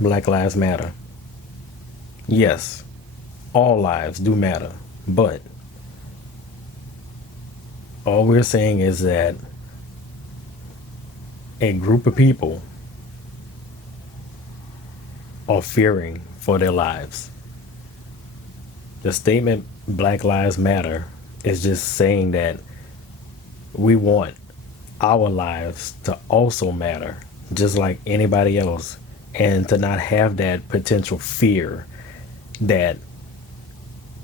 Black Lives Matter. Yes, all lives do matter, but all we're saying is that a group of people are fearing for their lives. The statement Black Lives Matter is just saying that we want our lives to also matter, just like anybody else, and to not have that potential fear that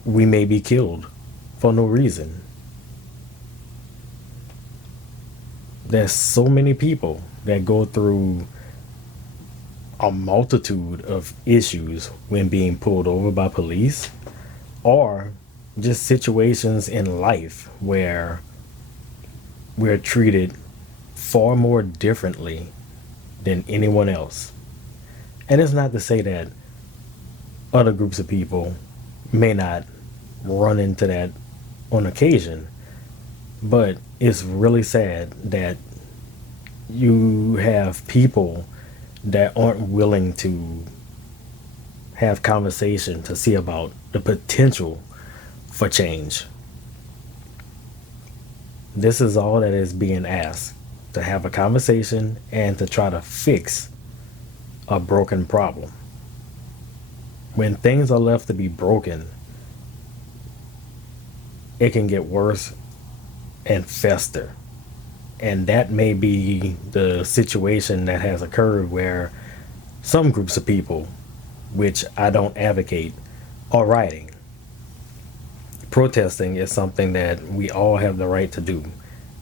we may be killed for no reason. There's so many people that go through a multitude of issues when being pulled over by police, or just situations in life where we're treated far more differently than anyone else. And it's not to say that other groups of people may not run into that on occasion, but it's really sad that you have people that aren't willing to have conversation to see about the potential for change. This is all that is being asked, to have a conversation and to try to fix a broken problem. When things are left to be broken, it can get worse and fester. And that may be the situation that has occurred where some groups of people, which I don't advocate, are rioting. Protesting is something that we all have the right to do.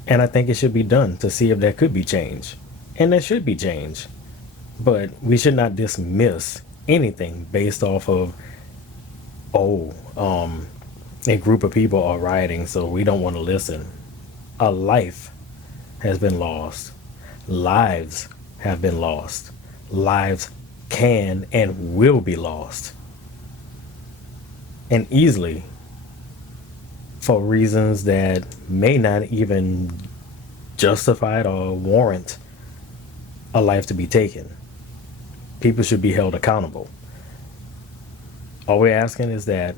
And I think it should be done to see if there could be change. And there should be change. But we should not dismiss anything based off of, oh, a group of people are rioting, so we don't want to listen. A life has been lost. Lives have been lost. Lives can and will be lost. And easily, for reasons that may not even justify it or warrant a life to be taken. People should be held accountable. All we're asking is that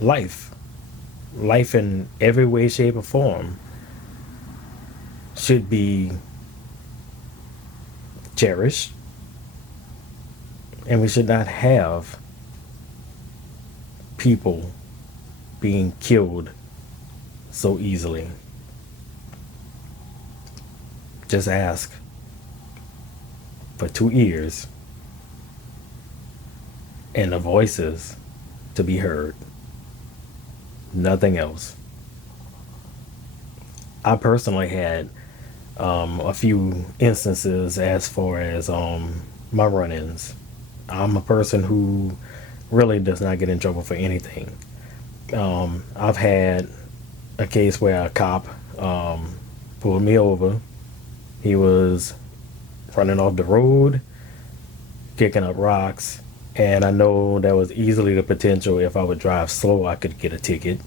life, life in every way, shape, or form, should be cherished, and we should not have people being killed so easily. Just ask for 2 ears and the voices to be heard. Nothing else. I personally had a few instances as far as my run-ins. I'm a person who really does not get in trouble for anything. I've had a case where a cop pulled me over. He was running off the road, kicking up rocks, and I know there was easily the potential if I would drive slow, I could get a ticket.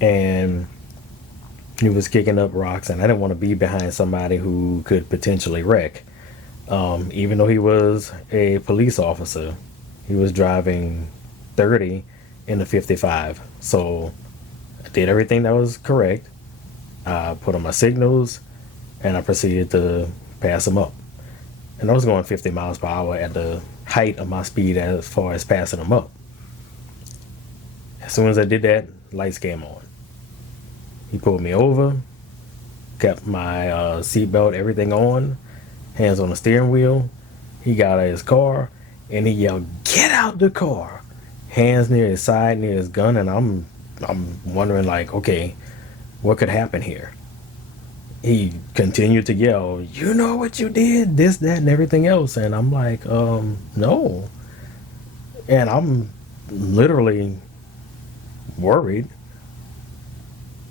And he was kicking up rocks, and I didn't want to be behind somebody who could potentially wreck. Even though he was a police officer, he was driving 30 in the 55. So I did everything that was correct. I put on my signals, and I proceeded to pass him up. And I was going 50 miles per hour at the height of my speed as far as passing him up. As soon as I did that, lights came on. He pulled me over, kept my seatbelt, everything on, hands on the steering wheel. He got out of his car and he yelled, "Get out the car!" Hands near his side, near his gun, and I'm wondering like, okay, what could happen here? He continued to yell, "You know what you did, this, that, and everything else," and I'm like, no, and I'm literally worried.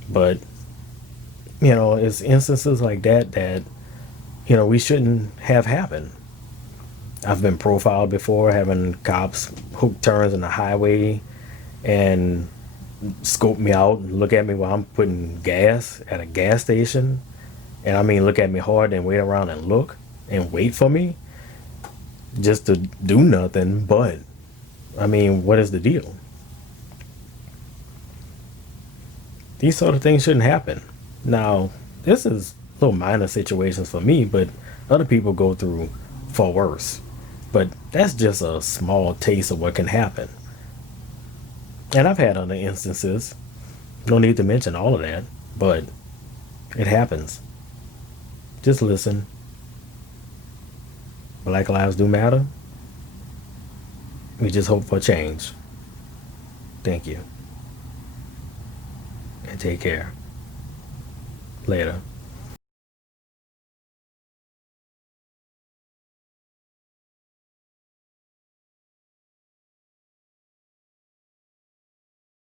But it's instances like that that we shouldn't have happen. I've been profiled before, having cops hook turns in the highway and scope me out and look at me while I'm putting gas at a gas station. And I mean, look at me hard and wait around and look and wait for me. just to do nothing. But I mean, what is the deal? These sort of things shouldn't happen. Now, this is little minor situations for me, but other people go through for worse. But that's just a small taste of what can happen. And I've had other instances. No need to mention all of that, but it happens. Just listen. Black lives do matter. We just hope for change. Thank you. And take care. Later.